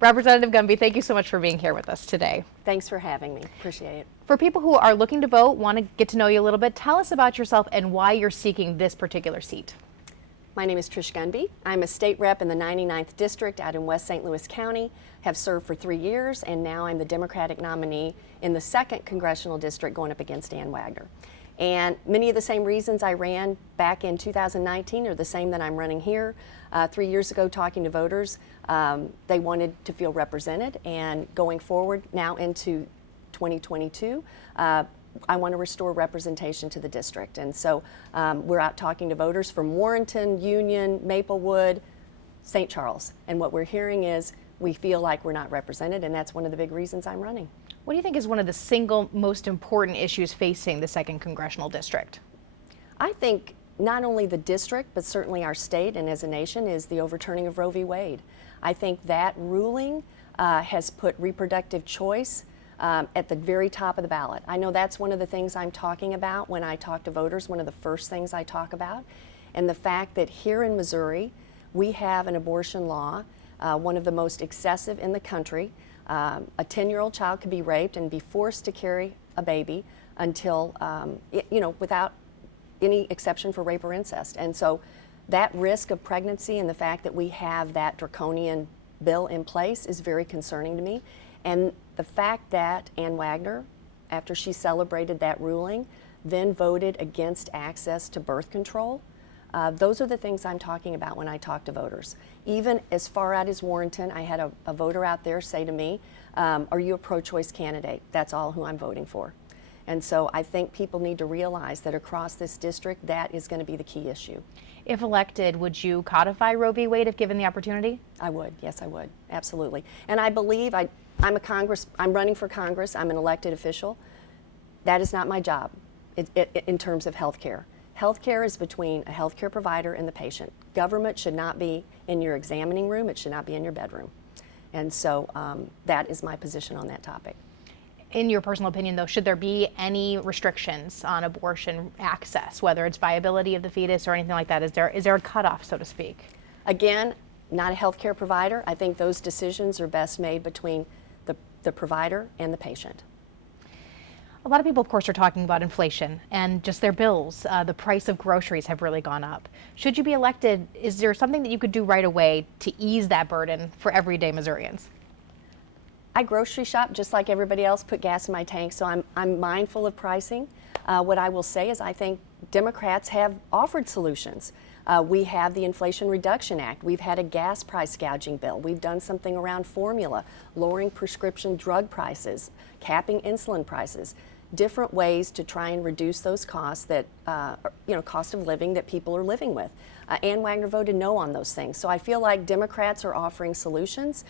Representative Gunby, thank you so much for being here with us today. Thanks for having me. Appreciate it. For people who are looking to vote, want to get to know you a little bit, tell us about yourself and why you're seeking this particular seat. My name is Trish Gunby. I'm a state rep in the 99th District out in West St. Louis County. Have served for 3 years, and now I'm the Democratic nominee in the 2nd Congressional District going up against Dan Wagner. And many of the same reasons I ran back in 2019 are the same that I'm running here. 3 years ago, talking to voters, they wanted to feel represented, and going forward now into 2022, I want to restore representation to the district. And so we're out talking to voters from Warrenton, Union, Maplewood, St. Charles. And what we're hearing is we feel like we're not represented, and that's one of the big reasons I'm running. What do you think is one of the single most important issues facing the 2nd Congressional District? I think not only the district, but certainly our state and as a nation, is the overturning of Roe v. Wade. I think that ruling has put reproductive choice at the very top of the ballot. I know that's one of the things I'm talking about when I talk to voters, one of the first things I talk about. And the fact that here in Missouri, we have an abortion law, one of the most excessive in the country. A 10-year-old child could be raped and be forced to carry a baby until, without any exception for rape or incest. And so that risk of pregnancy and the fact that we have that draconian bill in place is very concerning to me. And the fact that Ann Wagner, after she celebrated that ruling, then voted against access to birth control, those are the things I'm talking about when I talk to voters. Even as far out as Warrenton, I had a voter out there say to me, are you a pro-choice candidate? That's all who I'm voting for. And so I think people need to realize that across this district, that is going to be the key issue. If elected, would you codify Roe v. Wade if given the opportunity? I would, yes I would, absolutely. And I believe I'm running for Congress, I'm an elected official. That is not my job in terms of health care. Healthcare is between a healthcare provider and the patient. Government should not be in your examining room, it should not be in your bedroom. And so that is my position on that topic. In your personal opinion, though, should there be any restrictions on abortion access, whether it's viability of the fetus or anything like that? Is there a cutoff, so to speak? Again, not a healthcare provider. I think those decisions are best made between the provider and the patient. A lot of people, of course, are talking about inflation and just their bills. The price of groceries have really gone up. Should you be elected, is there something that you could do right away to ease that burden for everyday Missourians? I grocery shop just like everybody else, put gas in my tank, so I'm mindful of pricing. What I will say is I think Democrats have offered solutions. We have the Inflation Reduction Act. We've had a gas price gouging bill. We've done something around formula, lowering prescription drug prices, capping insulin prices, different ways to try and reduce those costs that, cost of living that people are living with. Ann Wagner voted no on those things. So I feel like Democrats are offering solutions.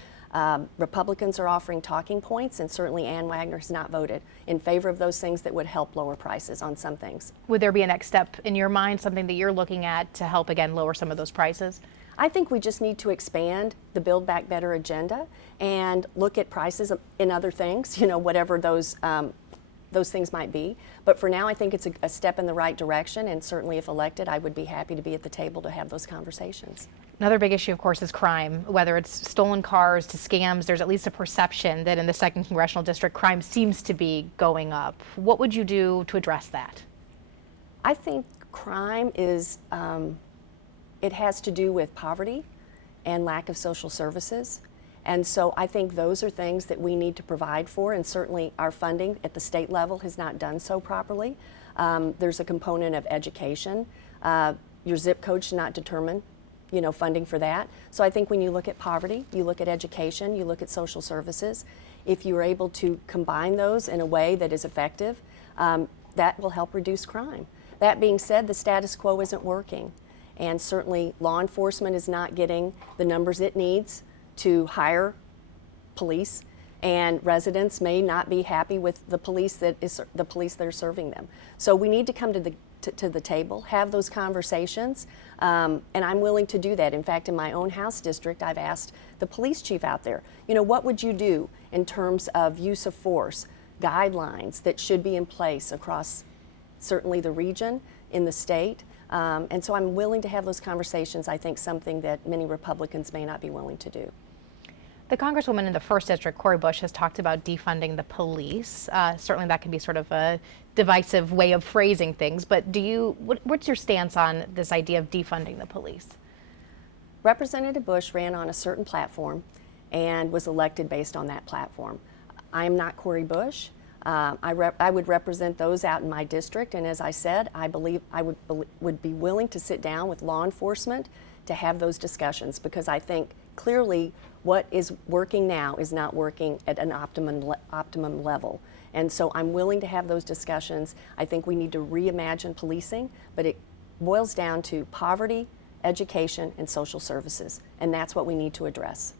Republicans are offering talking points, and certainly Ann Wagner has not voted in favor of those things that would help lower prices on some things. Would there be a next step in your mind, something that you're looking at to help, again, lower some of those prices? I think we just need to expand the Build Back Better agenda and look at prices in other things, whatever those things might be. But for now, I think it's a step in the right direction, and certainly if elected, I would be happy to be at the table to have those conversations. Another big issue, of course, is crime. Whether it's stolen cars to scams, there's at least a perception that in the 2nd Congressional District, crime seems to be going up. What would you do to address that? I think crime is, it has to do with poverty and lack of social services. And so I think those are things that we need to provide for, and certainly our funding at the state level has not done so properly. There's a component of education. Your zip code should not determine funding for that. So I think when you look at poverty, you look at education, you look at social services, if you're able to combine those in a way that is effective, that will help reduce crime. That being said, the status quo isn't working, and certainly law enforcement is not getting the numbers it needs to hire police, and residents may not be happy with the police that are serving them. So we need to come to the table, have those conversations, and I'm willing to do that. In fact, in my own House district, I've asked the police chief out there, what would you do in terms of use of force, guidelines that should be in place across certainly the region, in the state, and so I'm willing to have those conversations. I think something that many Republicans may not be willing to do. The Congresswoman in the 1st District, Cori Bush, has talked about defunding the police. Certainly that can be sort of a divisive way of phrasing things, but what's your stance on this idea of defunding the police? Representative Bush ran on a certain platform and was elected based on that platform. I am not Cori Bush. I would represent those out in my district, and as I said, I believe I would be willing to sit down with law enforcement to have those discussions, because I think clearly what is working now is not working at an optimum level. And so I'm willing to have those discussions. I think we need to reimagine policing, but it boils down to poverty, education, and social services, and that's what we need to address.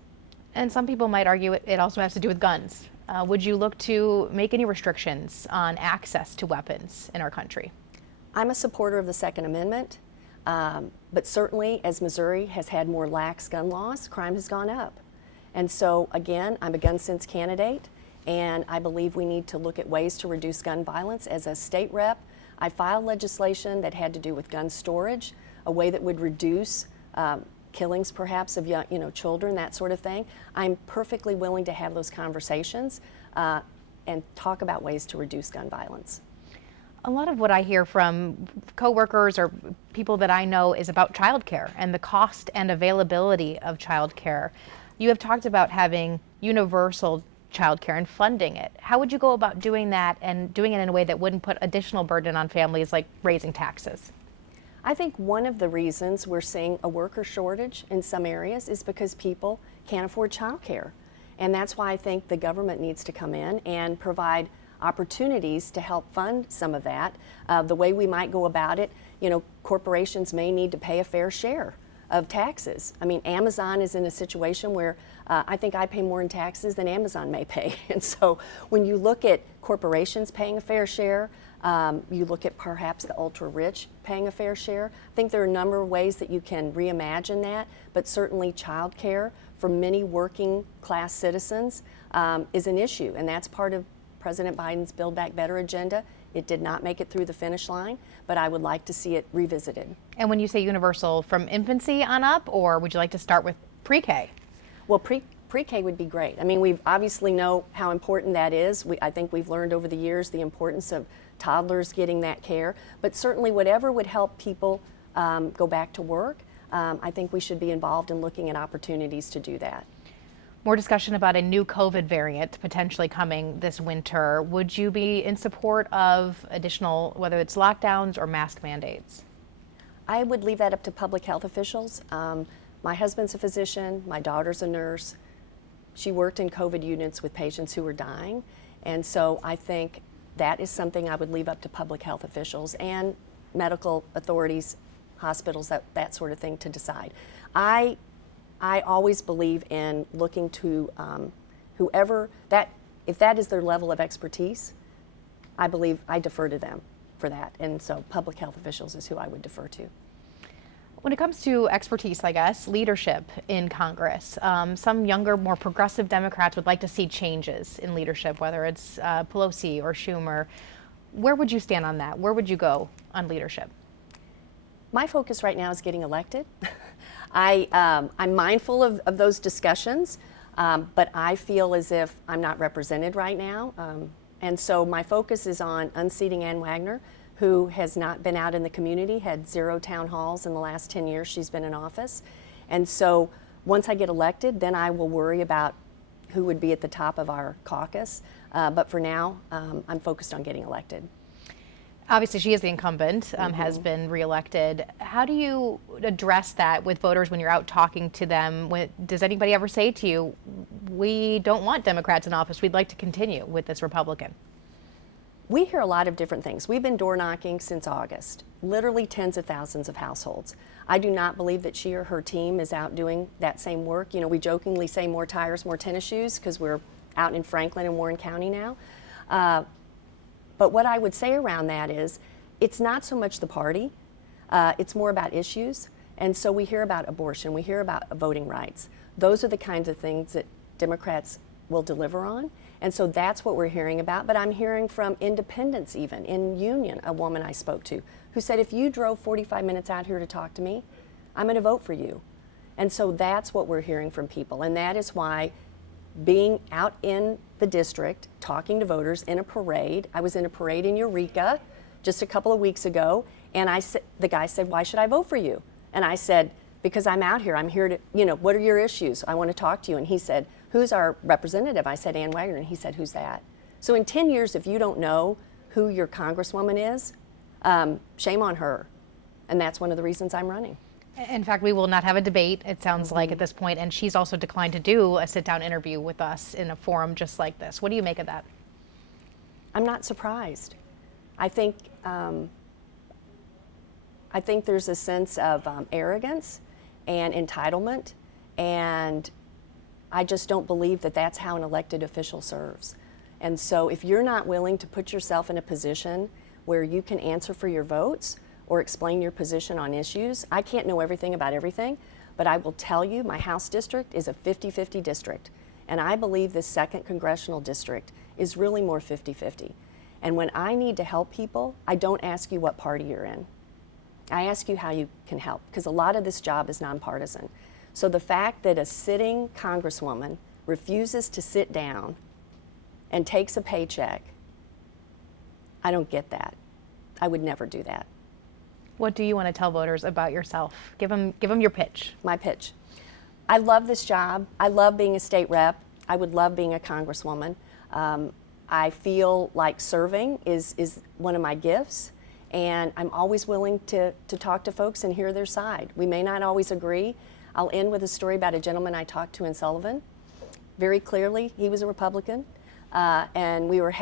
And some people might argue it also has to do with guns. Would you look to make any restrictions on access to weapons in our country? I'm a supporter of the Second Amendment, but certainly as Missouri has had more lax gun laws, crime has gone up. And so again, I'm a gun sense candidate, and I believe we need to look at ways to reduce gun violence. As a state rep, I filed legislation that had to do with gun storage, a way that would reduce killings perhaps of young, children, that sort of thing. I'm perfectly willing to have those conversations and talk about ways to reduce gun violence. A lot of what I hear from coworkers or people that I know is about childcare and the cost and availability of childcare. You have talked about having universal childcare and funding it. How would you go about doing that and doing it in a way that wouldn't put additional burden on families, like raising taxes? I think one of the reasons we're seeing a worker shortage in some areas is because people can't afford childcare. And that's why I think the government needs to come in and provide opportunities to help fund some of that. The way we might go about it, corporations may need to pay a fair share of taxes. I mean, Amazon is in a situation where I think I pay more in taxes than Amazon may pay. And so when you look at corporations paying a fair share, you look at perhaps the ultra-rich paying a fair share. I think there are a number of ways that you can reimagine that, but certainly child care for many working class citizens is an issue, and that's part of President Biden's Build Back Better agenda. It did not make it through the finish line, but I would like to see it revisited. And when you say universal, from infancy on up, or would you like to start with pre-K? Well, pre-K would be great. I mean, we obviously know how important that is. I think we've learned over the years the importance of toddlers getting that care, but certainly whatever would help people go back to work, I think we should be involved in looking at opportunities to do that. More discussion about a new COVID variant potentially coming this winter. Would you be in support of additional, whether it's lockdowns or mask mandates? I would leave that up to public health officials. My husband's a physician, my daughter's a nurse. She worked in COVID units with patients who were dying, and so I think that is something I would leave up to public health officials and medical authorities, hospitals, that sort of thing to decide. I always believe in looking to if that is their level of expertise, I believe I defer to them for that. And so public health officials is who I would defer to. When it comes to expertise, I guess, leadership in Congress, some younger, more progressive Democrats would like to see changes in leadership, whether it's Pelosi or Schumer. Where would you stand on that? Where would you go on leadership? My focus right now is getting elected. I'm mindful of those discussions, but I feel as if I'm not represented right now. And so my focus is on unseating Ann Wagner, who has not been out in the community, had 0 town halls in the last 10 years she's been in office. And so once I get elected, then I will worry about who would be at the top of our caucus. But for now, I'm focused on getting elected. Obviously, she is the incumbent, has been reelected. How do you address that with voters when you're out talking to them? Does anybody ever say to you, we don't want Democrats in office, we'd like to continue with this Republican? We hear a lot of different things. We've been door knocking since August, literally tens of thousands of households. I do not believe that she or her team is out doing that same work. We jokingly say more tires, more tennis shoes, because we're out in Franklin and Warren County now. But what I would say around that is, it's not so much the party, it's more about issues. And so we hear about abortion, we hear about voting rights. Those are the kinds of things that Democrats will deliver on. And so that's what we're hearing about. But I'm hearing from independents even, in Union, a woman I spoke to, who said, if you drove 45 minutes out here to talk to me, I'm going to vote for you. And so that's what we're hearing from people. And that is why being out in the district, talking to voters in a parade. I was in a parade in Eureka just a couple of weeks ago, and the guy said, "Why should I vote for you?" And I said, "Because I'm out here. I'm here to, what are your issues? I want to talk to you." And he said, "Who's our representative?" I said, "Ann Wagner." And he said, "Who's that?" So in 10 years, if you don't know who your congresswoman is, shame on her. And that's one of the reasons I'm running. In fact, we will not have a debate, it sounds like, at this point, and she's also declined to do a sit-down interview with us in a forum just like this. What do you make of that? I'm not surprised. I think there's a sense of arrogance and entitlement, and I just don't believe that that's how an elected official serves. And so if you're not willing to put yourself in a position where you can answer for your votes or explain your position on issues, I can't know everything about everything, but I will tell you my House district is a 50-50 district. And I believe this 2nd Congressional District is really more 50-50. And when I need to help people, I don't ask you what party you're in. I ask you how you can help, because a lot of this job is nonpartisan. So the fact that a sitting congresswoman refuses to sit down and takes a paycheck, I don't get that. I would never do that. What do you want to tell voters about yourself? Give them your pitch. My pitch. I love this job. I love being a state rep. I would love being a congresswoman. I feel like serving is one of my gifts, and I'm always willing to talk to folks and hear their side. We may not always agree. I'll end with a story about a gentleman I talked to in Sullivan. Very clearly, he was a Republican, and we were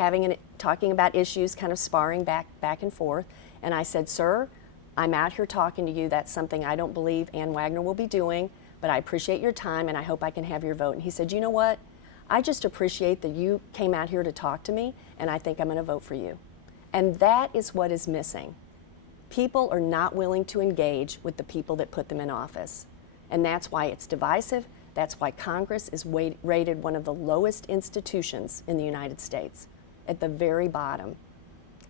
talking about issues, kind of sparring back and forth. And I said, "Sir, I'm out here talking to you. That's something I don't believe Ann Wagner will be doing, but I appreciate your time, and I hope I can have your vote." And he said, "You know what? I just appreciate that you came out here to talk to me, and I think I'm going to vote for you." And that is what is missing. People are not willing to engage with the people that put them in office. And that's why it's divisive. That's why Congress is rated one of the lowest institutions in the United States, at the very bottom.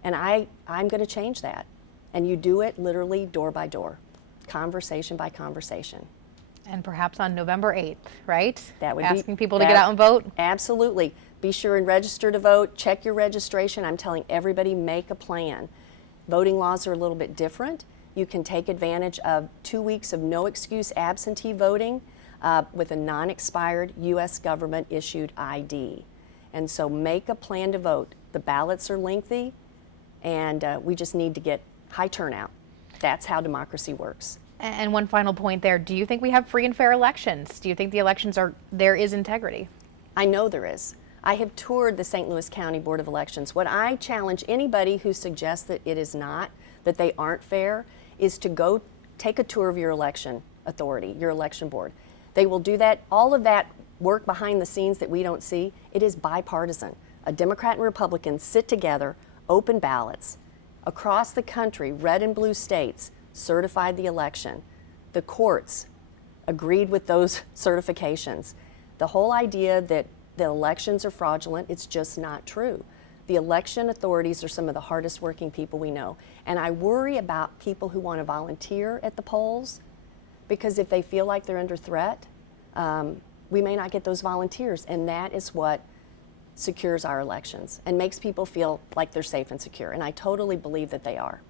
And I'm going to change that. And you do it literally door by door, conversation by conversation. And perhaps on November 8th, right? That would Asking people to get out and vote? Absolutely. Be sure and register to vote. Check your registration. I'm telling everybody, make a plan. Voting laws are a little bit different. You can take advantage of 2 weeks of no excuse absentee voting with a non-expired U.S. government issued ID. And so make a plan to vote. The ballots are lengthy, and we just need to get high turnout. That's how democracy works. And one final point there, do you think we have free and fair elections? Do you think the elections there is integrity? I know there is. I have toured the St. Louis County Board of Elections. What I challenge anybody who suggests that it is not, that they aren't fair, is to go take a tour of your election authority, your election board. They will do that, all of that work behind the scenes that we don't see. It is bipartisan. A Democrat and Republican sit together, open ballots. Across the country, red and blue states certified the election. The courts agreed with those certifications. The whole idea that the elections are fraudulent, it's just not true. The election authorities are some of the hardest working people we know. And I worry about people who want to volunteer at the polls, because if they feel like they're under threat, we may not get those volunteers. And that is what secures our elections and makes people feel like they're safe and secure. And I totally believe that they are.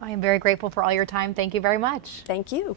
I am very grateful for all your time. Thank you very much. Thank you.